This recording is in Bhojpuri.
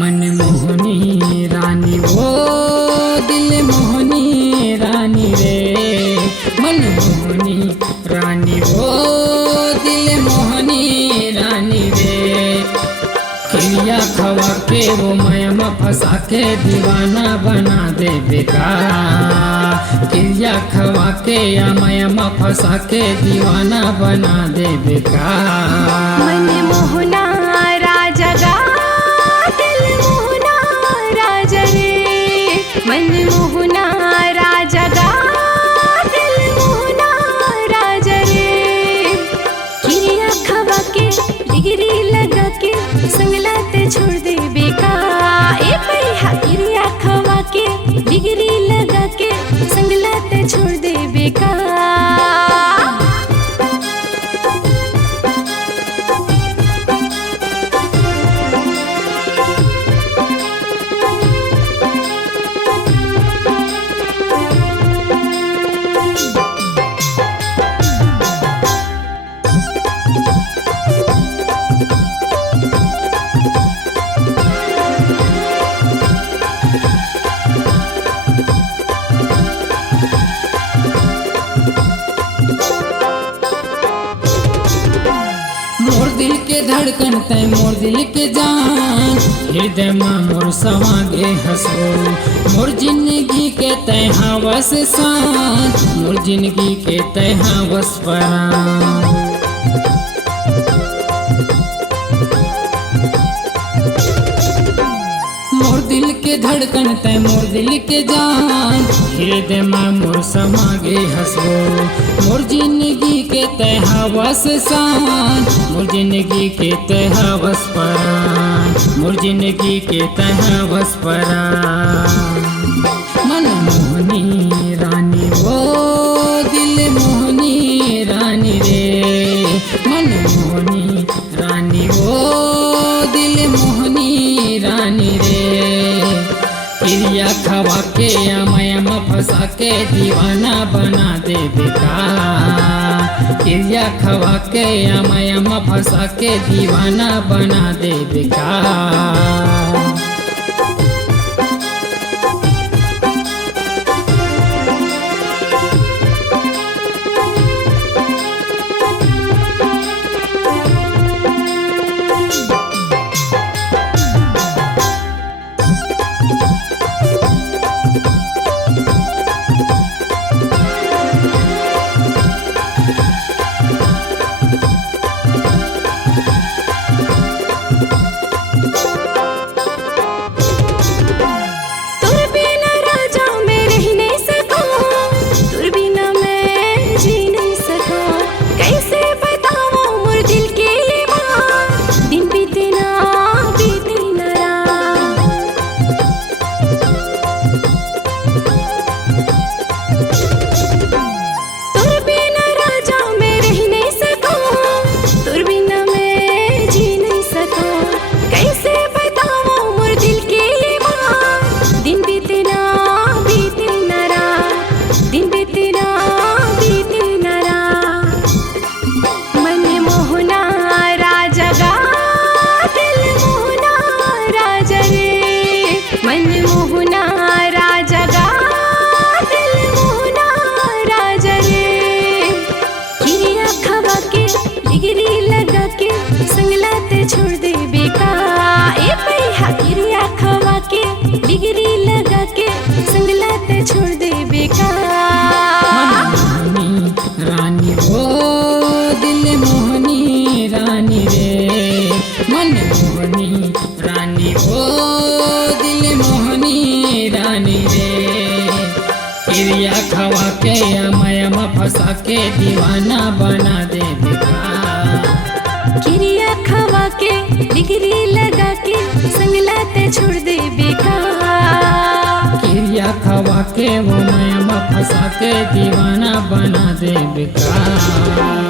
मन मोहनी रानी वो दिल मोहनी रानी रे, मन मोहनी रानी वो दिल मोहनी रानी रे। खिलिया खवा के वो मैम फंसा के दीवाना बना दे बेकार, खिलिया खवा के या मैम फंसा के दीवाना बना दे बेकार। मन मोहना राजा गा दिल मोहना राजा रे, मन मोहना राजा गा दिल मोहना राजा रे। किरिया खवा के डिग्री लगा के संगलाते छोड़ दे बेकार, ए भैया किरिया खवा के डिग्री लगा के संगलाते छोड़ दे बेकार। मोर दिल के धड़कन तय मोर दिल के जान, हृदय में मोर समागे हंसो, मोर जिंदगी के तय हवस सान, मोर जिंदगी के तय हवस परान। मोर दिल के धड़कन तय मोर दिल के जान, हृदय में मोर समागे हंसो, मोर जिंदगी के तय हवस सान, मोर जिंदगी के तय हवस परान, मोर जिंदगी के तय हवस परान। मन मोहनी रानी वो दिल मोहनी रानी रे, मन मोहनी रानी वो दिल मोहनी रानी रे। किरिया खवा के या मैम फंसा के दीवाना बना दे बेकार, किरिया खवा के या मैम फंसा के दीवाना बना दे बेकार। छोड़ दे बेकार, ए भैया किरिया खवा के डिग्री लगा के संगलाते छोड़ दे बेकार। मोहनी रानी वो दिल मोहनी रानी रे, मन मोहनी रानी वो दिल मोहनी रानी रे। किरिया खवा के या मैम फंसा के दीवाना बना दे बेकार, किरिया खवा के डिग्री लगा के संगलाते छोड़ दे बेकार। किरिया खवा के वो मैम फंसा के दीवाना बना दे बेकार।